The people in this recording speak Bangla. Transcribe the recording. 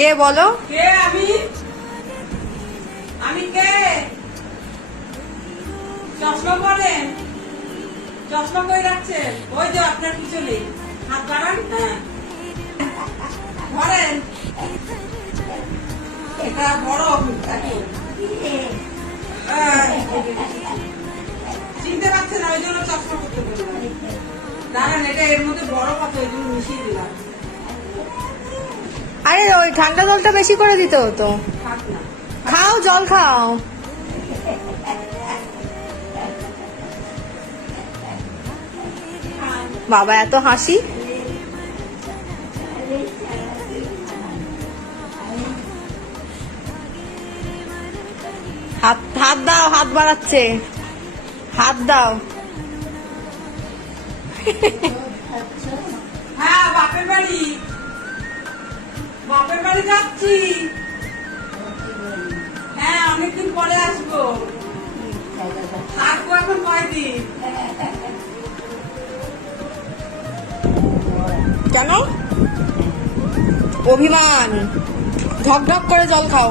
কে বলো? কে? আমি আমি কে? চশমা পরেন? চশমা করে রাখছেন? ওই যে আপনার পিছনে হাত বাড়ান। হ্যাঁ, ধরেন। এটা বড় চিনতে পারছে না, ওই জন্য চশমা করতে বললাম। দাঁড়ান, এটা এর মধ্যে বড় কথা, ওই জন্য মিশিয়ে দিলাম। আরে ওই ঠান্ডা জলটা বেশি করে দিতে হতো। থাক না। খাও, জল খাও। বাবা এত হাসি। হাত হাত দাও, হাত বাড়াচ্ছে। হাত দাও। হ্যাঁ, বাপের বাড়ি। বাপের বাড়ি যাচ্ছি। হ্যাঁ, অনেকদিন পরে আসবো। থাকবো এখন কয়দিন। কেন? অভিমান। ঢক ঢক করে জল খাও।